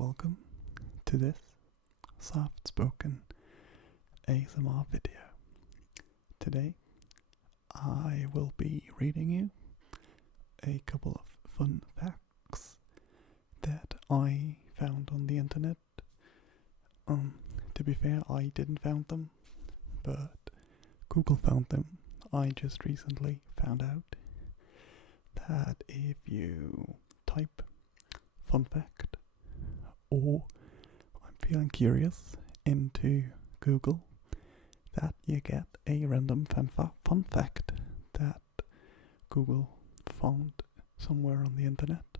welcome to this soft-spoken ASMR video. Today I will be reading you a couple of fun facts that I found on the internet. To be fair, I didn't found them, but Google found them. I just recently found out that if you type fun fact or I'm feeling curious into Google, that you get a random fun fact that Google found somewhere on the internet.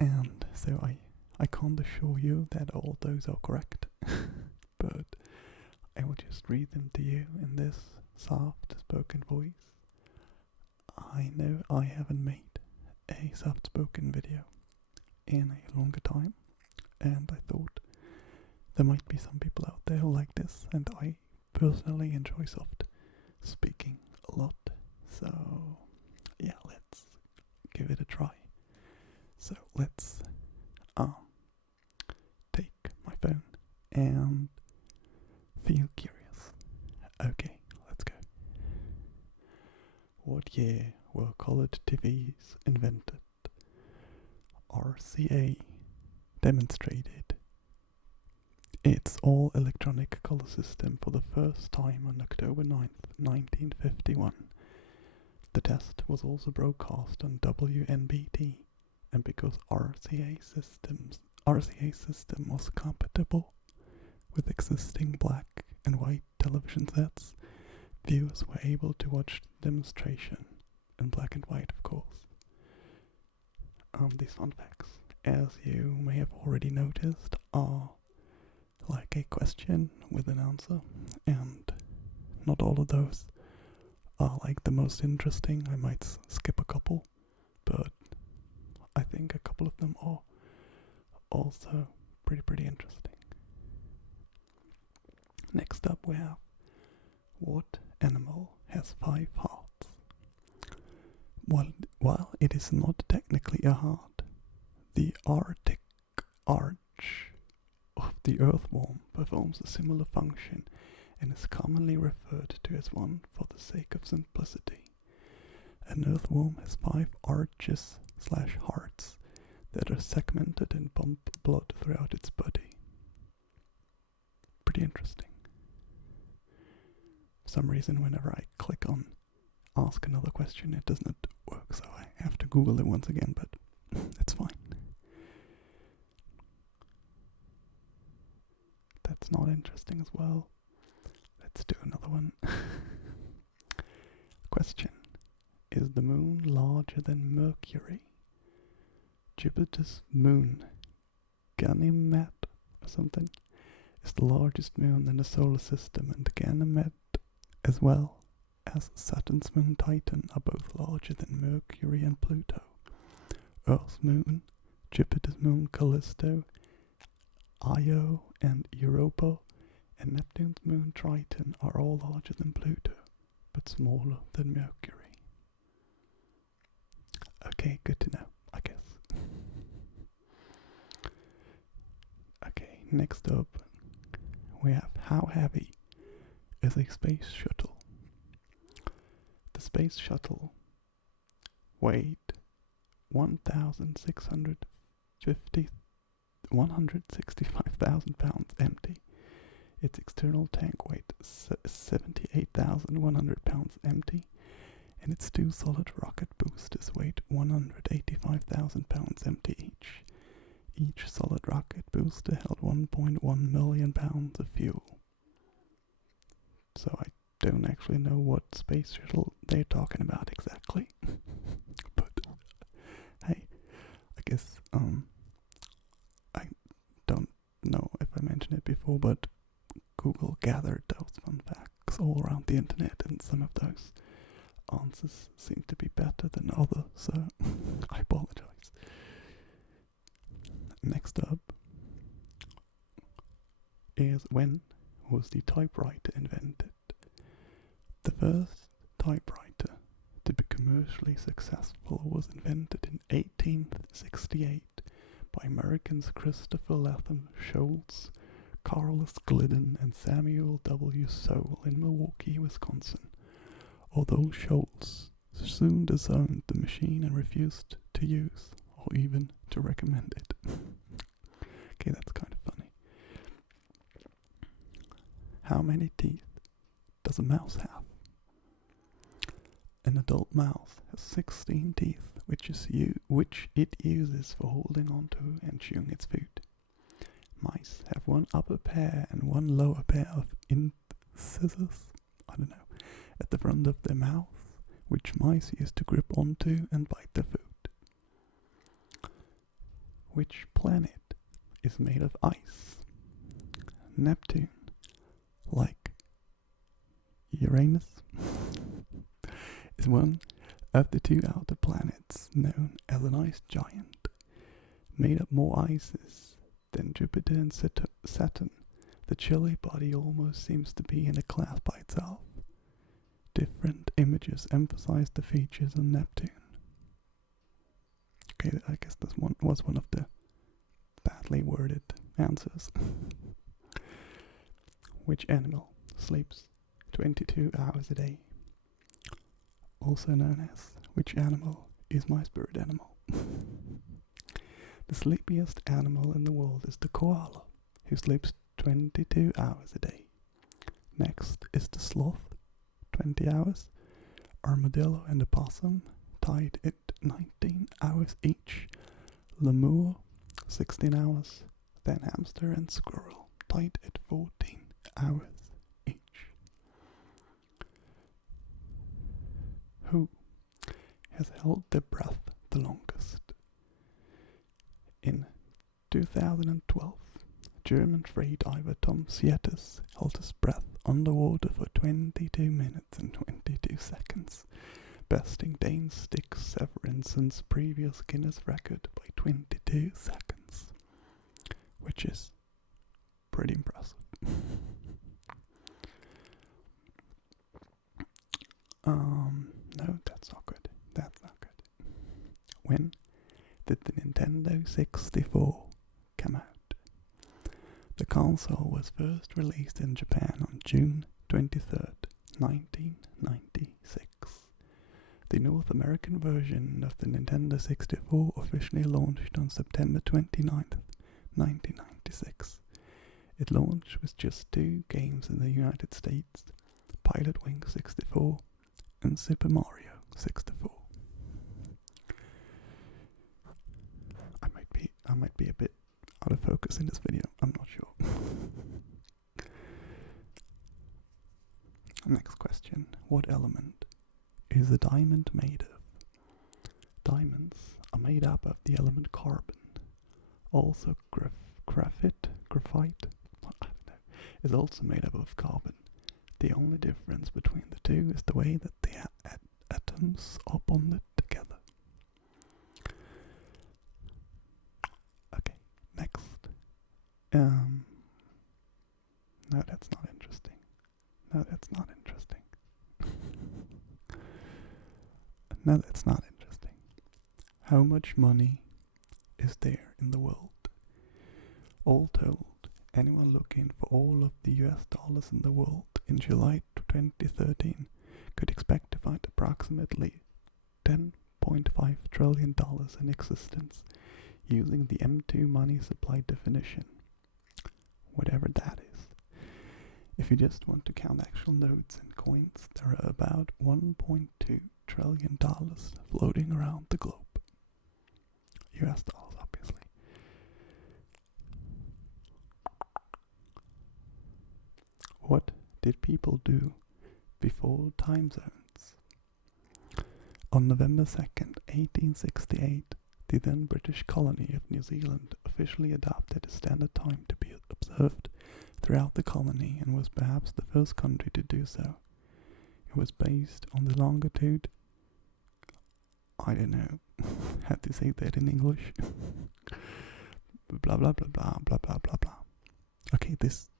And so I can't assure you that all those are correct, but I will just read them to you in this soft-spoken voice. I know I haven't made a soft-spoken video in a longer time, and I thought there might be some people out there who like this, and I personally enjoy soft speaking a lot, so yeah, let's give it a try. So let's take my phone and feel curious. Okay, let's go. What year were colored TVs invented? RCA demonstrated its all-electronic color system for the first time on October 9th, 1951. The test was also broadcast on WNBT, and because RCA system was compatible with existing black and white television sets, viewers were able to watch the demonstration in black and white, of course. These fun facts, as you may have already noticed, are like a question with an answer, and not all of those are like the most interesting. I might skip a couple, but I think a couple of them are also pretty interesting. Next up we have, what animal has 5 hearts? While it is not technically a heart, the Arctic arch of the earthworm performs a similar function and is commonly referred to as one for the sake of simplicity. An earthworm has 5 arches/hearts that are segmented and pump blood throughout its body. Pretty interesting. For some reason, whenever I click on ask another question, it does not work, so I have to Google it once again, but it's fine. That's not interesting as well. Let's do another one. Question. Is the moon larger than Mercury? Jupiter's moon, Ganymede or something, is the largest moon in the solar system, and Ganymede, as well as Saturn's moon Titan, are both larger than Mercury and Pluto. Earth's moon, Jupiter's moon Callisto, Io and Europa, and Neptune's moon Triton are all larger than Pluto, but smaller than Mercury. Okay, good to know, I guess. Okay, next up we have, how heavy is a space shuttle? The space shuttle weighed 165,000 pounds empty. Its external tank weighed 78,100 pounds empty, and its 2 solid rocket boosters weighed 185,000 pounds empty each. Each solid rocket booster held 1.1 million pounds of fuel. So I don't actually know what space shuttle they're talking about exactly. But hey, I guess I don't know if I mentioned it before, but Google gathered those fun facts all around the internet, and some of those answers seem to be better than others, so I apologize. Next up is, when was the typewriter invented? The first typewriter to be commercially successful was invented in 1868 by Americans Christopher Latham Schultz, Carlos Glidden, and Samuel W. Sowell in Milwaukee, Wisconsin. Although Schultz soon disowned the machine and refused to use or even to recommend it. Okay, that's kind of funny. How many teeth does a mouse have? An adult mouse has 16 teeth, which it uses for holding onto and chewing its food. Mice have one upper pair and one lower pair of incisors, at the front of their mouth, which mice use to grip onto and bite their food. Which planet is made of ice? Neptune, like Uranus, is one of the two outer planets known as an ice giant. Made of more ices than Jupiter and Saturn, the chilly body almost seems to be in a class by itself. Different images emphasize the features on Neptune. Okay, I guess this one was one of the badly worded answers. Which animal sleeps 22 hours a day? Also known as, which animal is my spirit animal? The sleepiest animal in the world is the koala, who sleeps 22 hours a day. Next is the sloth, 20 hours. Armadillo and the possum, tied at 19 hours each. Lemur, 16 hours. Then hamster and squirrel, tied at 14 hours each. Who has held their breath the longest? In 2012, German freediver Tom Sietes held his breath underwater for 22 minutes and 22 seconds, besting Dane Stig Severinsen's previous Guinness record by 22 seconds, which is pretty impressive. No, that's not good. That's not good. When did the Nintendo 64 come out? The console was first released in Japan on June 23rd, 1996. The North American version of the Nintendo 64 officially launched on September 29th, 1996. It launched with just 2 games in the United States, Pilot Wing 64 and Super Mario 64. I might be a bit out of focus in this video, I'm not sure. Next question. What element is a diamond made of? Diamonds are made up of the element carbon. Also graphite, is also made up of carbon. The only difference between the two is the way that the atoms are bonded together. Okay, next. No, that's not interesting. No, that's not interesting. No, that's not interesting. How much money is there in the world? All told, anyone looking for all of the US dollars in the world in July 2013 could expect to find approximately $10.5 trillion in existence using the M2 money supply definition, whatever that is. If you just want to count actual notes and coins, there are about $1.2 trillion floating around the globe. US dollars, obviously. What did people do before time zones? On November 2nd, 1868, the then British colony of New Zealand officially adopted a standard time to be observed throughout the colony and was perhaps the first country to do so. It was based on the longitude, I don't know how to say that in English, blah blah blah blah blah blah blah blah. Okay, this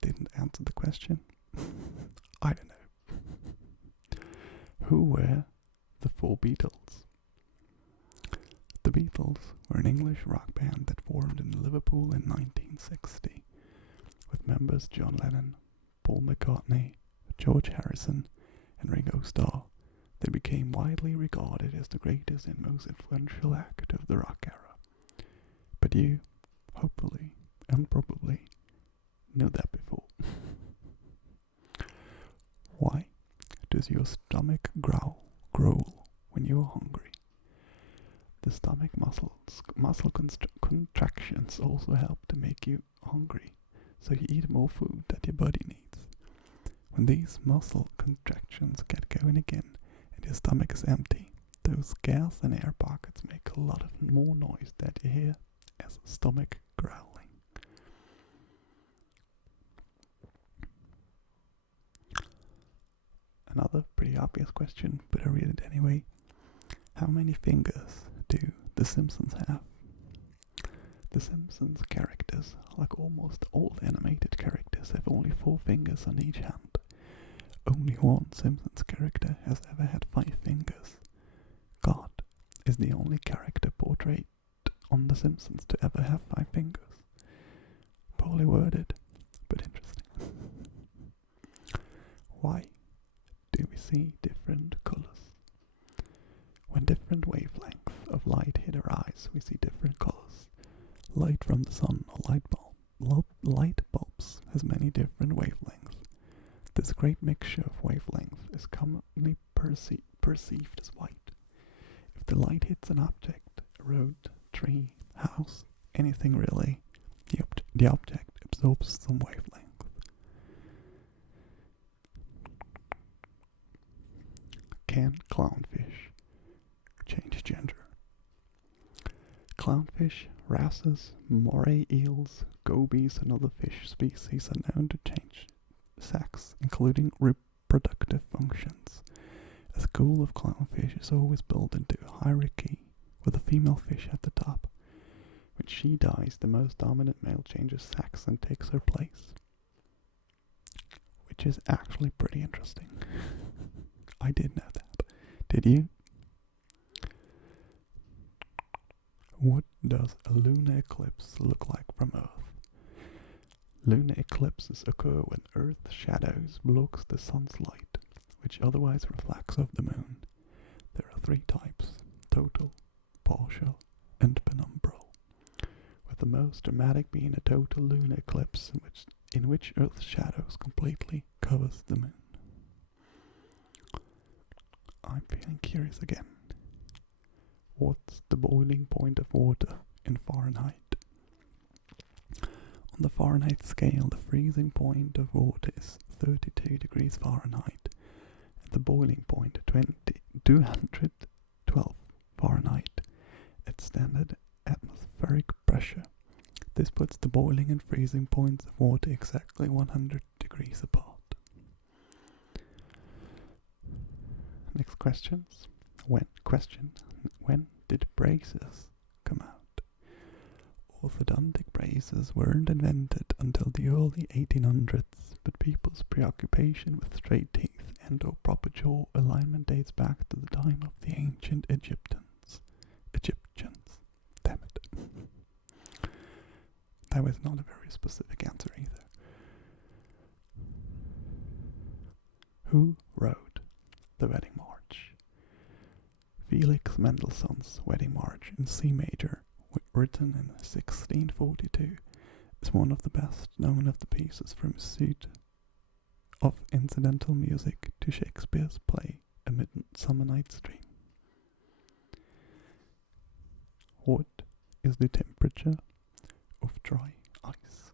didn't answer the question. I don't know. Who were the 4 Beatles? The The Beatles were an English rock band that formed in Liverpool in 1960, with members John Lennon, Paul McCartney, George Harrison, and Ringo Starr. They became widely regarded as the greatest and most influential act of the rock era. But you, hopefully and probably, know that before. Why does your stomach growl when you are hungry? The stomach muscle contractions also help to make you hungry, so you eat more food that your body needs. When these muscle contractions get going again and your stomach is empty, those gas and air pockets make a lot of more noise that you hear as stomach growling. Another pretty obvious question, but I read it anyway. How many fingers do the Simpsons have? The Simpsons characters, like almost all animated characters, have only 4 fingers on each hand. Only one Simpsons character has ever had 5 fingers. God is the only character portrayed on The Simpsons to ever have 5 fingers. Poorly worded, but interesting. Why do we see different colors? When different wavelengths of light hit our eyes, we see different colors. Light from the sun or light bulbs has many different wavelengths. This great mixture of wavelengths is commonly perceived as white. If the light hits an object, a road, tree, house, anything really, the object absorbs some wavelength. Can clownfish change gender? Clownfish, wrasses, moray eels, gobies, and other fish species are known to change sex, including reproductive functions. A school of clownfish is always built into a hierarchy, with a female fish at the top. When she dies, the most dominant male changes sex and takes her place. Which is actually pretty interesting. I did know that. Did you? What does a lunar eclipse look like from Earth? Lunar eclipses occur when Earth's shadows blocks the sun's light, which otherwise reflects off the moon. There are 3 types: total, partial, and penumbral, with the most dramatic being a total lunar eclipse in which Earth's shadows completely covers the moon. I'm feeling curious again. What's the boiling point of water in Fahrenheit? On the Fahrenheit scale, the freezing point of water is 32 degrees Fahrenheit, and the boiling point 212 Fahrenheit at standard atmospheric pressure. This puts the boiling and freezing points of water exactly 100 degrees apart. Next questions. When did braces come out? Orthodontic braces weren't invented until the early 1800s, but people's preoccupation with straight teeth and/or proper jaw alignment dates back to the time of the ancient Egyptians. Damn it. That was not a very specific answer either. Who wrote the Wedding March? Felix Mendelssohn's Wedding March in C major, written in 1642, is one of the best known of the pieces from his suite of incidental music to Shakespeare's play A Midsummer Night's Dream. What is the temperature of dry ice?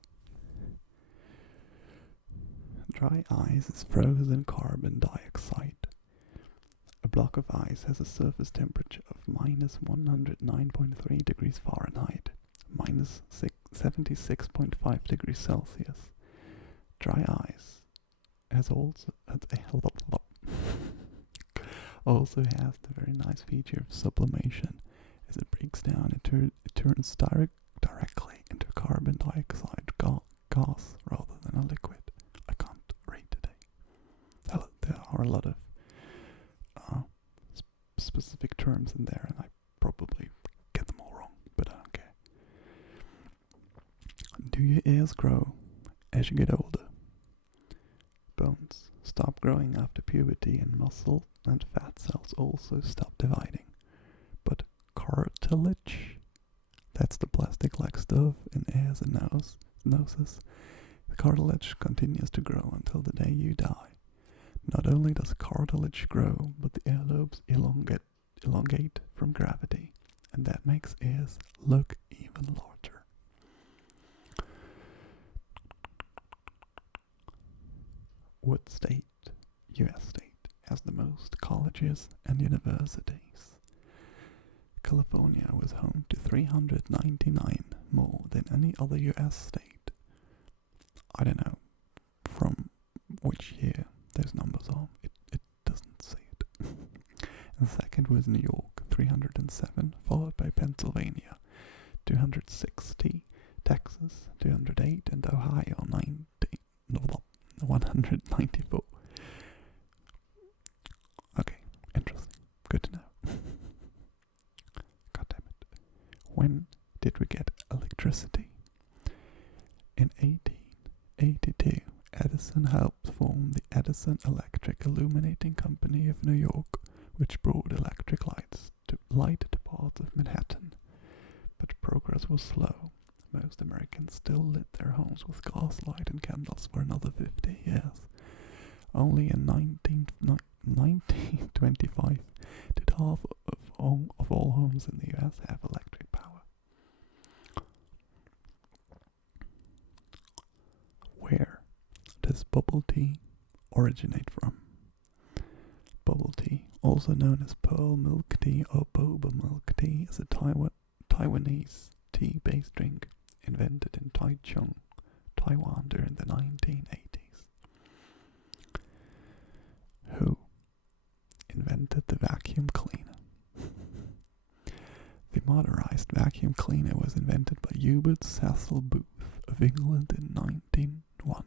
Dry ice is frozen carbon dioxide. A block of ice has a surface temperature of minus 109.3 degrees Fahrenheit, minus 76.5 degrees Celsius. Dry ice also has the very nice feature of sublimation. As it breaks down, it turns directly into carbon dioxide gas rather than a liquid. I can't read today. There are a lot of specific terms in there, and I probably get them do your ears grow as you get older? Bones stop growing after puberty, and muscle and fat cells also stop dividing. But cartilage, that's the plastic-like stuff in ears and noses, the cartilage continues to grow until the day you die. Not only does cartilage grow, but the earlobes elongate from gravity, and that makes ears look even larger. What state, US state, has the most colleges and universities? California was home to 399, more than any other US state. I don't know from which year those numbers are. It doesn't say it. And second was New York, 307, followed by Pennsylvania, 260, Texas, 208, and Ohio, 194. Okay, interesting. Good to know. God damn it. When did we get electricity? In 1882, Edison helped form the Edison Electric Illuminating Company of New York, which brought electric lights to lighted parts of Manhattan. But progress was slow. Most Americans still lit their homes with gaslight and candles for another 50 years. Only in 1925 did half of all homes in the US have electric power. Where does bubble tea originate from? Bubble tea, also known as pearl milk tea or boba milk tea, is a Taiwanese tea-based drink invented in Taichung, Taiwan during the 1980s. Who invented the vacuum cleaner? The motorized vacuum cleaner was invented by Hubert Cecil Booth of England in 1901.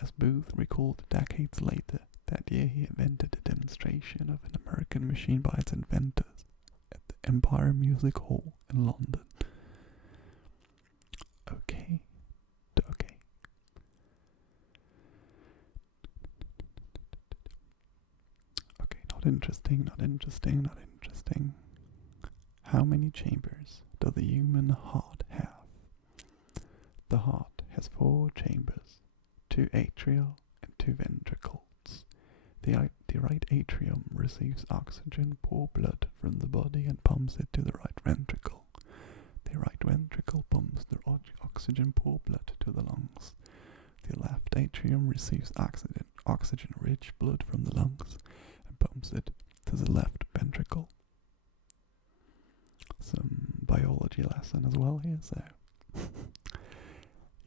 As Booth recalled decades later, that year he invented a demonstration of an American machine by its inventors at the Empire Music Hall in London. Okay. Okay, not interesting. How many chambers does the human heart have? The heart has 4 chambers, 2 atrial and 2 ventricles. The right atrium receives oxygen poor blood from the body and pumps it to the right ventricle. The right ventricle pumps the oxygen poor blood to the lungs. The left atrium receives oxygen-rich blood from the lungs and pumps it to the left ventricle. Some biology lesson as well here, so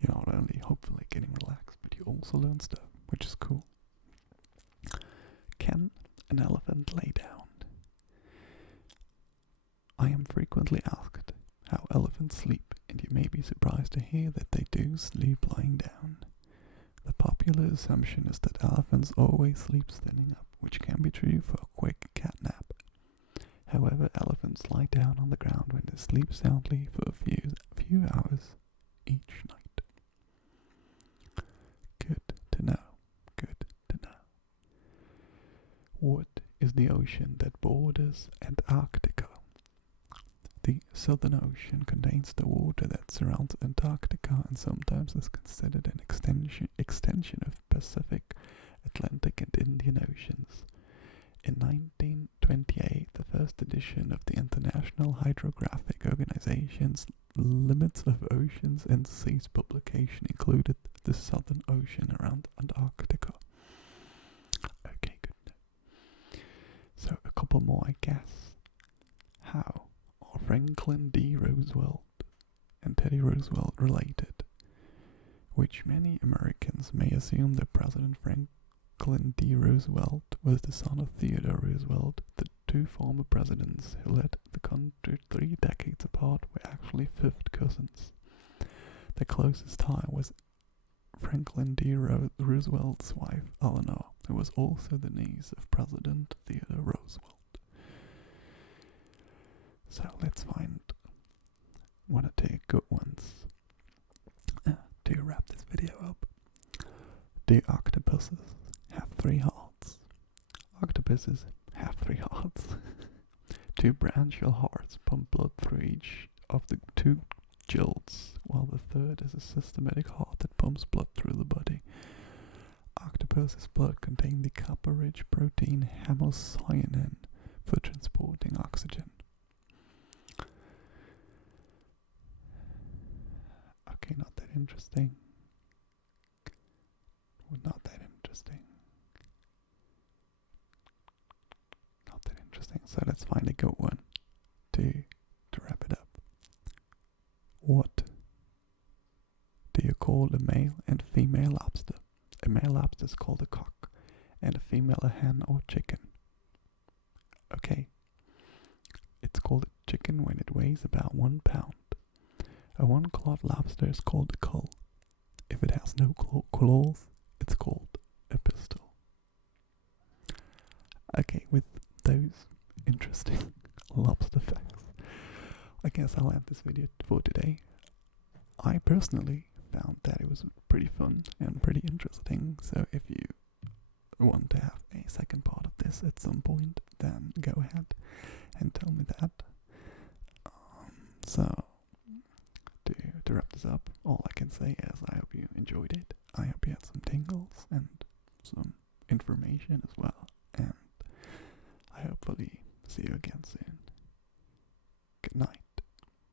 you're not only hopefully getting relaxed, but you also learn stuff, which is cool. Can an elephant lay down? I am frequently asked how elephants sleep, and you may be surprised to hear that they do sleep lying down. The popular assumption is that elephants always sleep standing up, which can be true for a quick cat nap. However, elephants lie down on the ground when they sleep soundly for a few hours each night. Good to know. What is the ocean that borders Antarctica? The Southern Ocean contains the water that surrounds Antarctica and sometimes is considered an extension of Pacific, Atlantic and Indian Oceans. In 1928, the first edition of the International Hydrographic Organization's Limits of Oceans and Seas publication included the Southern Ocean around Antarctica. Okay, good. So a couple more, I guess. How are Franklin D. Roosevelt and Teddy Roosevelt related? Which many Americans may assume that President Franklin D. Roosevelt was the son of Theodore Roosevelt. The 2 former presidents who led the country 3 decades apart were actually 5th cousins. The closest tie was Franklin D. Roosevelt's wife, Eleanor, who was also the niece of President Theodore Roosevelt. So let's find 1 or 2 good ones. Do octopuses have 3 hearts? Octopuses have 3 hearts. 2 branchial hearts pump blood through each of the 2 gills, while the third is a systematic heart that pumps blood through the body. Octopus's blood contains the copper-rich protein hemocyanin for transporting oxygen. Okay, not that interesting. Not that interesting. Not that interesting. So let's find a good one to wrap it up. What do you call a male and female lobster? A male lobster is called a cock, and a female a hen or chicken. Okay. It's called a chicken when it weighs about 1 pound. A 1-clawed lobster is called a cull. If it has no claws, it's called a pistol. Okay, with those interesting lobster facts, I guess I'll end this video for today. I personally found that it was pretty fun and pretty interesting, so if you want to have a second part of this at some point, then go ahead and tell me that. So, to wrap this up, all I can say is I hope you enjoyed it. I hope you had some tingles and some information as well, and I hopefully see you again soon.